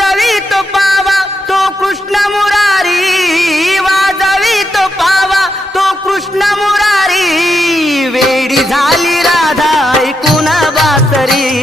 वाजवी तो पावा तो कृष्ण मुरारी, वाजवी तो पावा तो कृष्ण मुरारी, वेडी झाली राधा ऐकून बासरी,